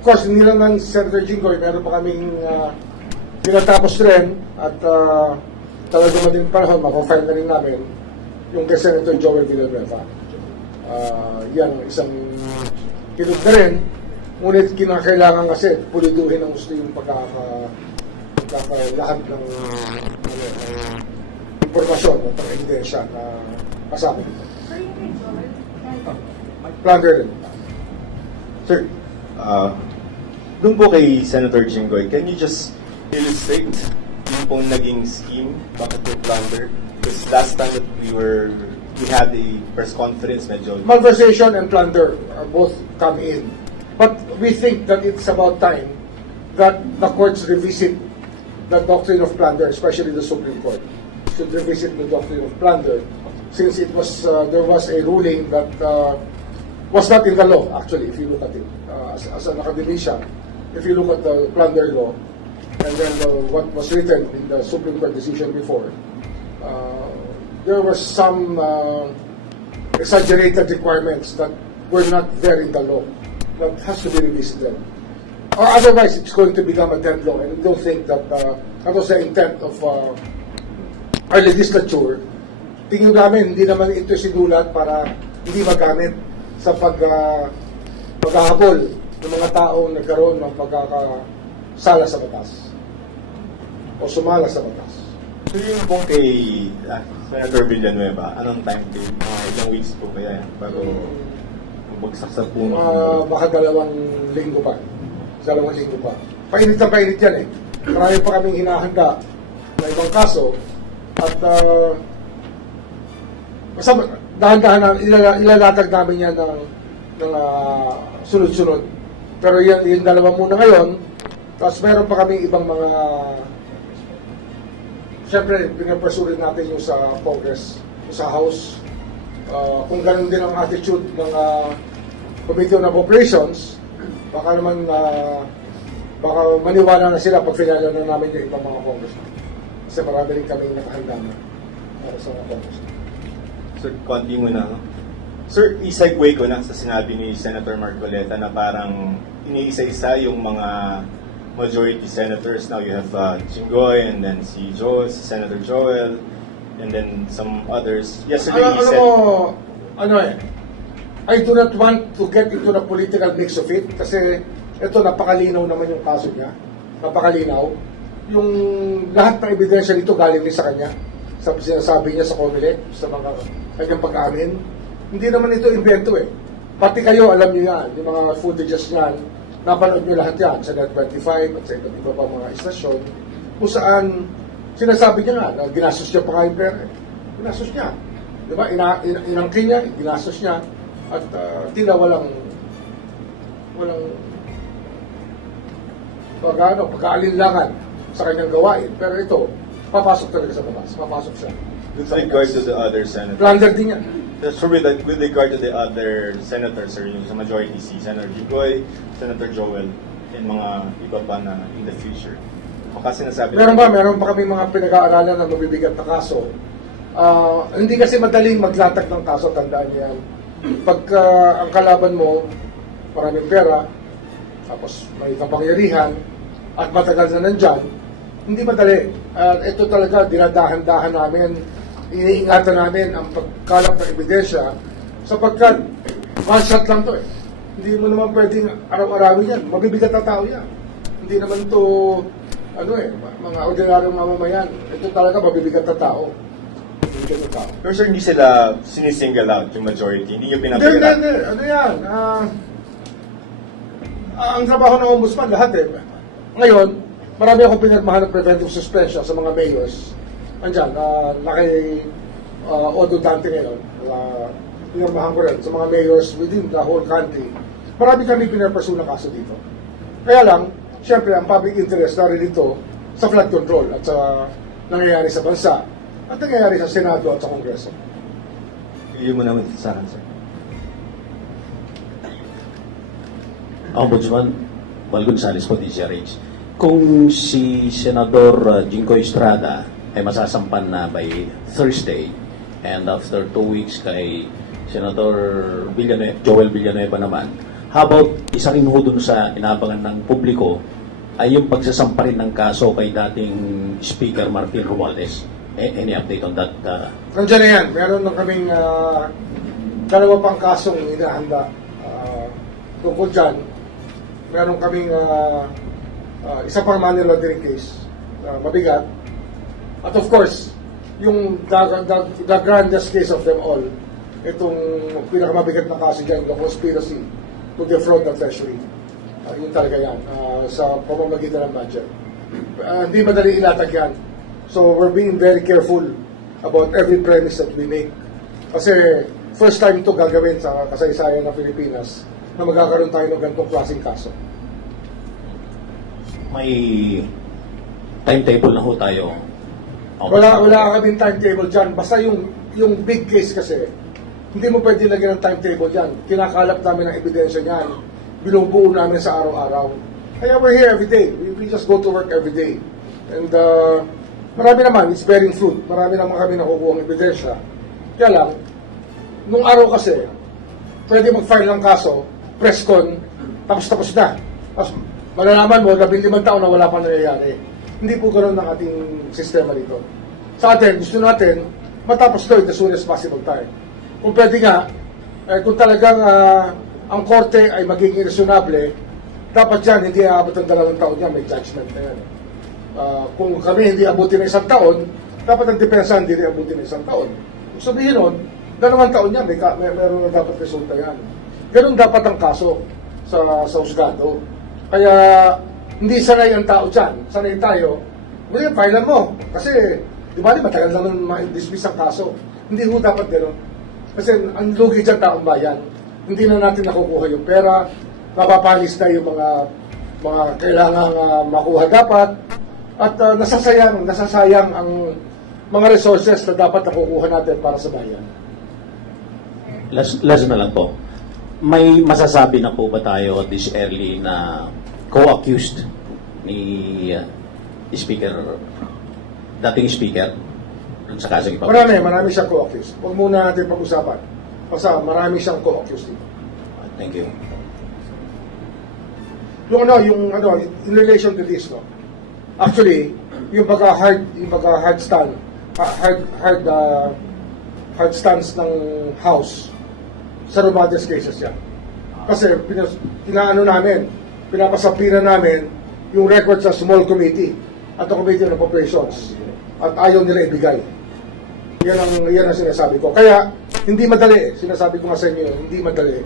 Of course, hindi lang ng Senator Jinggoy, meron pa kaming tinatapos rin at talaga madaling panahon, mako-file na rin namin yung kay Senator Joel Villanueva. Yan ang isang kinug na rin, ngunit kinakailangan kasi puliduhin ang gusto yung pagkakalahat ng impormasyon at ng ebidensya na kasama dito. Plunder rin. Sir, dun po kay Senator Jinggoy, can you just illustrate yung pong naging scheme, bakit po plunder? Because last time that we had a press conference, medyo... Malversation and plunder both come in. But we think that it's about time that the courts revisit the doctrine of plunder, especially the Supreme Court should revisit the doctrine of plunder, since it was there was a ruling that was not in the law, actually, if you look at it. As an academician, if you look at the plunder law, and then what was written in the Supreme Court decision before, there were some exaggerated requirements that were not there in the law that has to be revisited. Or otherwise, it's going to become a dead law, and we don't think that that was the intent of our legislature. Tingin namin, hindi naman ito sinulat para hindi magamit sa paghahabol ng mga taong nagkaroon ng pagkakasala sa batas o sumala sa batas. So yung pong kay Senator Villanueva, anong time frame? Ilang weeks po kaya bago magbagsak sa puno? Baka 2 linggo pa. 2 linggo pa. Painit na painit yan eh. Marami pa kaming hinahanda na ibang kaso at basta dahan-dahan ilalatag namin yan ng sunod-sunod. Pero yan, yung 2 muna ngayon, tapos meron pa kaming ibang mga siyempre, pinapursuin natin yung sa Congress, yung sa House. Kung ganun din ang attitude ng Committee on Appropriations, baka naman baka maniwala na sila pag finala na namin yung ibang mga Congressman. Kasi marami rin kami nakahanda na para sa mga Congressman. Sir, konti muna. No? Sir, i-segue ko na sa sinabi ni Senator Marcoleta na parang iniisa-isa yung mga majority senators. Now you have Jinggoy, and then si Joel, si Senator Joel, and then some others. Yesterday he said... I do not want to get into the political mix of it kasi ito, napakalinaw naman yung kaso niya. Napakalinaw. Yung lahat ng ebidensya dito galing din sa kanya. Sinasabi niya sa COMELEC, sa mga kanyang pag-amin. Hindi naman ito invento eh. Pati kayo, alam niyo yan, yung mga footages niyan, napanood niyo lahat yan sa Net25 at sa iba't iba pa mga istasyon, kung saan sinasabi niya nga na ginastos niya pa nga yung pera. Ginastos niya. Di ba? Inangkin niya, ginastos niya, at tila walang pag-aalinlangan sa kanyang gawain. Pero ito, papasok talaga sa batas. Papasok siya. With regard to the other senators. Plunder din yan. So with regard to the other senators, or yung sa majority, si Senator Jinggoy, Senator Joel, and mga iba pa na in the future. Baka sinasabi... Meron pa kami mga pinag-aaralan na mabibigat na kaso. Hindi kasi madaling maglatag ng kaso, tandaan yan. Pagka ang kalaban mo, maraming pera, tapos may kapangyarihan, at matagal na nandyan, hindi madali. Ito talaga, dinadahan-dahan namin, iniingatan namin ang pagkalap ng ebidensya, sapagkat one shot lang to eh. Hindi mo naman pwedeng araw-arawin yan. Mabibigat na tao yan. Hindi naman to, mga ordinaryong mamamayan. Ito talaga mabibigat na tao. Pero sir, hindi sila sinisingle out yung majority. Hindi yung pinapagala. Hindi. Ano yan? Ang trabaho ng ombudsman, lahat eh. Ngayon, marami akong pinagmahan ng preventive suspension sa mga mayors. Andyan, kay Odo Dante ngayon. Pinagmahan ko rin sa mga mayors within the whole country. Marami kami pinapursu na kaso dito. Kaya lang, syempre, ang public interest na rin ito sa flood control at sa nangyayari sa bansa at nangyayari sa Senado at sa Kongreso. Hindi mo naman sa akin, sir. Ombudsman Val Gonzales po, DCRH. Kung si Senador Jinggoy Estrada ay masasampan na by Thursday, and after 2 weeks kay Senator Joel Villanueva naman, How about, isa rin ho dun sa inaabangan ng publiko, ay yung pagsasampa rin ng kaso kay dating Speaker Martin Romualdez. Any update on that? Nandiyan na yan. Meron na kaming dalawa pang kasong inahanda tungkol dyan. Meron kaming isa pang money laundering case mabigat. At of course, yung the grandest case of them all, itong pinakamabigat na kaso dyan, the conspiracy to defraud the treasury. Yun talaga yan, sa pamamagitan ng budget. Hindi madali ilatag yan. So we're being very careful about every premise that we make. Kasi first time ito gagawin sa kasaysayan ng Pilipinas na magkakaroon tayo ng ganitong klaseng kaso. May timetable na ho tayo. Wala kaming timetable dyan. Basta yung big case kasi, hindi mo pwede lagyan ng timetable dyan. Kinakalap namin ang ebidensya niyan. Binubuo namin sa araw-araw. Kaya we're here every day. We just go to work every day. And marami naman, it's bearing fruit. Marami naman kami nakukuha ng ebidensya. Kaya lang, nung araw kasi, pwede mag-file ng kaso, press con, tapos na. Tapos malalaman mo, 15 taon na wala pa nangyayari. Hindi po ganoon ang ating sistema dito. Sa atin, gusto natin, matapos ito as soon as possible time. Kung pwede nga, kung talagang ang korte ay magiging reasonable, dapat yan, hindi aabot ng 2 taon yan, may judgment na yan. Kung kami hindi abutin ng 1 taon, dapat ang depensa hindi rin abutin ng 1 taon. Kung sabihin nun, 2 taon yan, meron na dapat resulta yan. Ganun dapat ang kaso sa husgado. Kaya, hindi sanay ang tao dyan. Sanay tayo, well, filean mo. Kasi, di ba, matagal na nang ma-dismiss ang kaso. Hindi ho dapat gano'n. Kasi ang lugi dyan taong bayan. Hindi na natin nakukuha yung pera, mapapalis na yung mga kailangang makuha dapat, at nasasayang ang mga resources na dapat nakukuha natin para sa bayan. Last na lang po. May masasabi na po ba tayo this early na co-accused ni dating speaker dun sa kasong ipapagod? Marami siyang co-accused. Huwag muna natin pag-usapan. Basta marami siyang co-accused dito. Thank you. Yung in relation to this, no? Actually, yung hard stance ng House sa Romualdez cases yan. Kasi pinapasapiran namin yung record sa small committee at the Committee on Appropriations at ayaw nila ibigay. Yan ang sinasabi ko. Kaya, hindi madali. Sinasabi ko nga sa inyo, hindi madali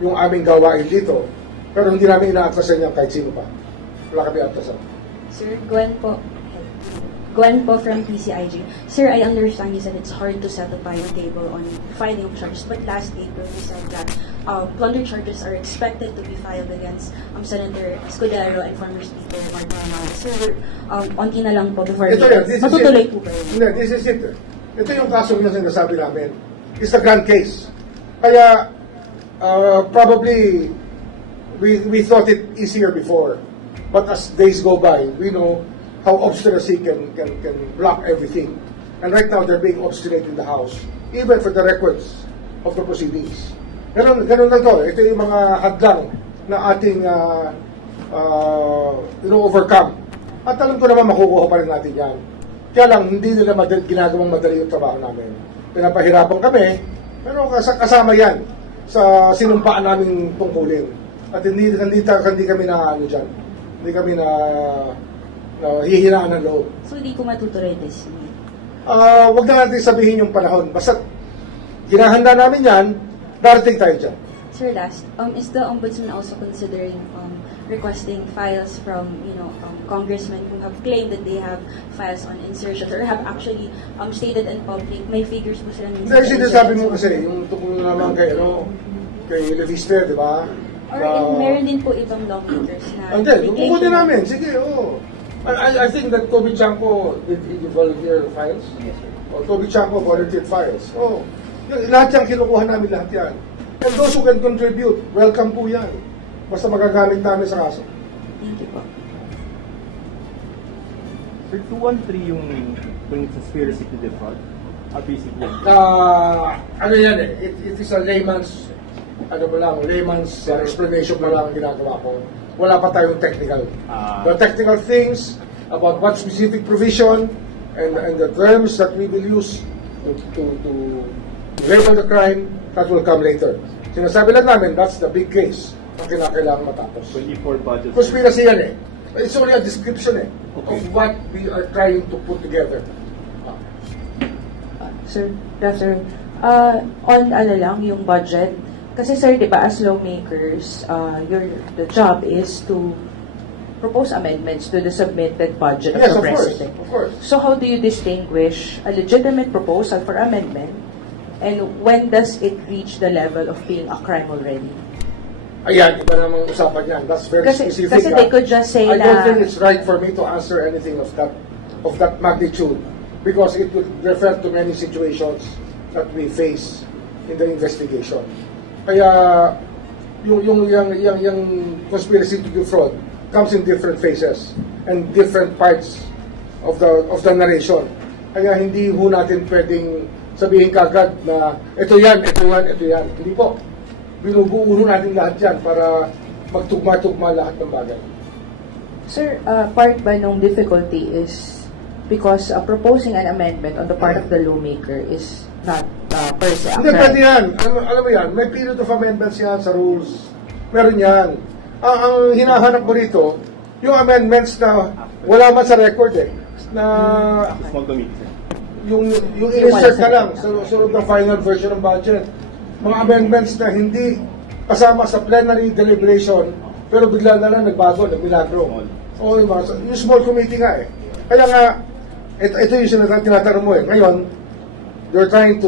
yung aming gawain dito. Pero hindi namin inaatasan yan kahit sino pa. Wala kami atasan. Sir, Gwen po from PCIG. Sir, I understand you said it's hard to set a timetable on filing of charges, but last April you said that plunder charges are expected to be filed against Senator Escudero and former Speaker Martin Romualdez. Sir, onti na lang po before matutuloy po ba yun? Hindi, this is it. Ito yung kaso yung sinasabi namin. It's a grand case. Kaya, probably, we thought it easier before. But as days go by, we know how obstinacy can block everything. And right now, they're being obstinate in the House, even for the records of the proceedings. Ganun lang to. Ito yung mga hadlang na ating overcome. At alam ko naman, makukuha pa rin natin yan. Kaya lang, hindi nila ginagawang madali yung trabaho namin. Pinapahirapan kami, pero kasama yan sa sinumpaan naming tungkulin. At hindi kami na dyan. Hindi kami na hihinaan ng loob. So, hindi ko matutuloy this year? Huwag na natin sabihin yung panahon. Basta, ginahanda namin yan, darating tayo dyan. Sir, last, is the Ombudsman also considering requesting files from, congressmen who have claimed that they have files on insertions or have actually stated in public, may figures po sila minsan? Hindi, sinasabi mo kasi, yung tungkol naman kay Leviste, di ba? Or meron din po ibang lawmakers na... Hindi, kukunin namin. Sige, oo. I think that Toby Chanco did he volunteer files? Yes, sir. Toby Chanco volunteered files. Oh, lahat yan, kinukuha namin lahat yan. And those who can contribute, welcome po yan. Basta magagamit namin sa kaso. Thank you po. Sir, 213 yung conspiracy to defraud. Basically. Ano yan eh, it is a layman's ano ba lang, layman's explanation pa lang ang ginagawa ko. Wala pa tayong technical. The technical things about what specific provision and the terms that we will use to label the crime, that will come later. Sinasabi lang namin, that's the big case na kinakailangan matapos. 24 budget. Conspiracy yan eh. It's only a description eh, Okay. of what we are trying to put together. Sir, on ano lang, yung budget, kasi sir, di ba, as lawmakers, the job is to propose amendments to the submitted budget Yes, of the of course, President. of course. So how do you distinguish a legitimate proposal for amendment and when does it reach the level of being a crime already? Ayan, iba namang usapan yan. That's very Kasi specific. they could just say I don't na... think it's right for me to answer anything of that magnitude because it would refer to many situations that we face in the investigation. Kaya yung conspiracy to defraud comes in different phases and different parts of the narration. Kaya hindi ho natin pwedeng sabihin kagad na ito yan. Hindi po. Binubuo natin lahat yan para magtugma-tugma lahat ng bagay. Sir, part ba nung difficulty is because proposing an amendment on the part of the lawmaker is not per se a Hindi, pwede crime. yan. Alam mo yan, may period of amendments yan sa rules. Meron yan. Ang hinahanap mo rito, yung amendments na wala man sa record eh. Na Small committee. yung insert ka lang sa sunod ng final version ng budget. Mga amendments na hindi kasama sa plenary deliberation pero bigla na lang nagbago, nagmilagro. O yung small committee nga eh. Kaya nga, ito yung tinatanong mo eh. Ngayon, they're trying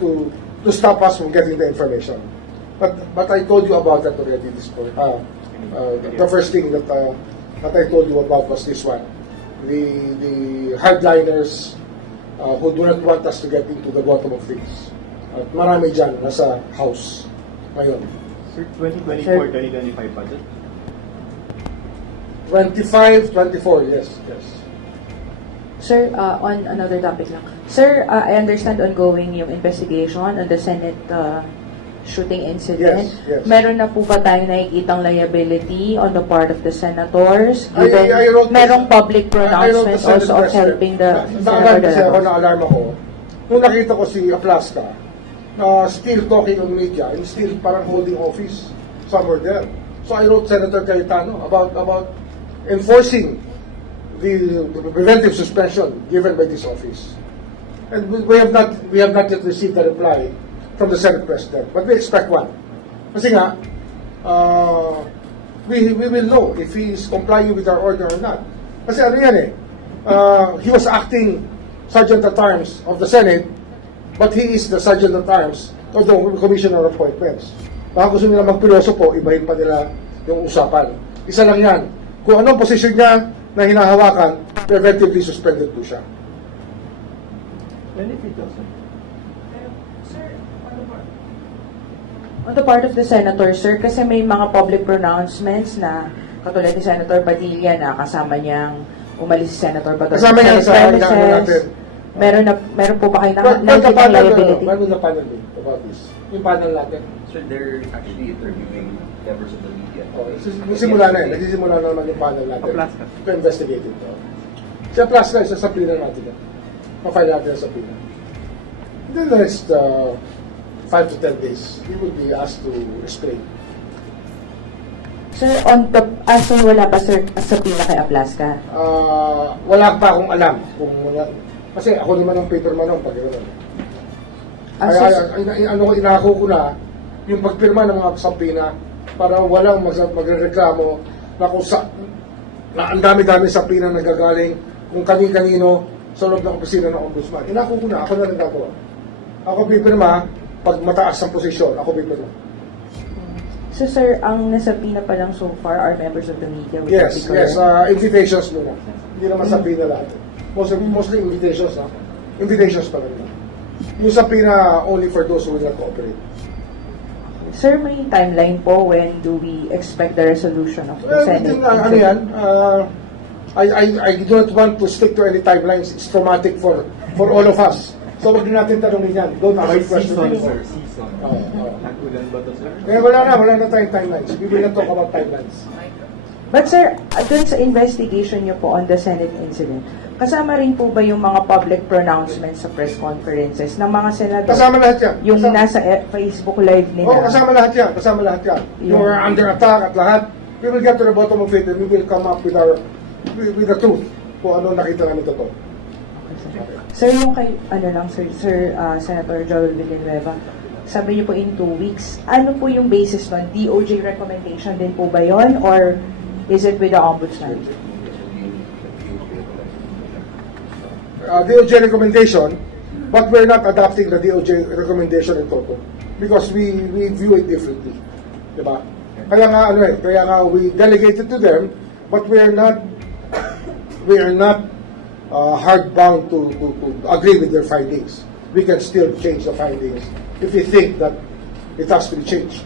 to stop us from getting the information. But I told you about that already this point. The first thing that I told you about was this one. The hardliners who do not want us to get into the bottom of things. At marami dyan nasa house ngayon. Sir, 2024-2025 budget? 25, 24, yes. Sir, on another topic lang. Sir, I understand ongoing yung investigation on the Senate shooting incident. Yes. Meron na po ba tayong nakikitang liability on the part of the senators? I wrote this- Merong public I wrote the pronouncements Senate also of President. helping the Naalarm kasi ako, Senator. na-alarm ako. Nung nakita ko si Aplaska, still talking on media and still parang holding office somewhere there. So I wrote Senator Cayetano about enforcing the preventive suspension given by this office. And we have not yet received a reply from the Senate President, but we expect one. Kasi nga, we will know if he is complying with our order or not. Kasi ano yan eh, he was acting Sergeant at Arms of the Senate, but he is the Sergeant at Arms of the Commissioner of Appointments. Baka gusto nila magpiloso po, ibahin pa nila yung usapan. Isa lang yan. Kung anong posisyon niya na hinahawakan, preventively suspended po siya. Benefit doesn't. On the part of the senator, sir, kasi may mga public pronouncements na katulad ni Senator Padilla na kasama niyang umalis si Senator Bato Kasama niya sa premises. ano natin. Meron po ba kayo When the nakikitang panel, liability? when will the panel be about this? Yung panel natin. So they're actually interviewing members of the media. Oh, nagsisimula na eh. Nagsisimula na naman yung panel natin. Aplaska. To investigate it. Si Aplaska, isa sa pina natin yan. Pa-file natin sa pina. In the next 5 to 10 days, we will be asked to explain. Sir, wala pa sir sa pina kay Aplaska. Wala pa akong alam kung kasi ako naman ang paperman ng pag-iwanan. Inako ko na yung pagpirma ng mga sapina para walang magrereklamo na kung na ang dami-dami sapina na nagagaling kung kani-kanino sa loob ng opisina ng ombudsman. Inako ko na, ako na nagagawa. Ako pipirma, pag mataas ang posisyon, ako pipirma. So sir, ang nasapina pa lang so far are members of the media. Would that be Yes, correct? invitations muna. Hindi naman sapina lahat. Mostly invitations, no? Invitations pa lang. Yung sapina only for those who will not cooperate. Sir, may timeline po when do we expect the resolution of the Well, Senate? ano yan, I do not want to stick to any timelines. It's traumatic for all of us. So wag din natin tanongin yan. Don't ask By the question. season, sir. Season. Oo. Nag-ulan ba to, sir? Eh, wala na tayong timelines. We will not talk about timelines. But sir, dun sa investigation niyo po on the Senate incident, kasama rin po ba yung mga public pronouncements sa press conferences ng mga senador? Kasama lahat yan. Yung Kasama. nasa Facebook live nila? Oo, kasama lahat yan. Kasama lahat yan. You are under attack at lahat. We will get to the bottom of it and we will come up with with the truth kung ano nakita namin totoo. Sir, yung kay, Senator Joel Villanueva, sabi niyo po in 2 weeks, ano po yung basis nun? DOJ recommendation din po ba yon or is it with the Ombudsman? DOJ recommendation, but we're not adopting the DOJ recommendation in total because we view it differently. Diba? Kaya nga we delegated to them, but we are not hard bound to agree with their findings. We can still change the findings if we think that it has to be changed.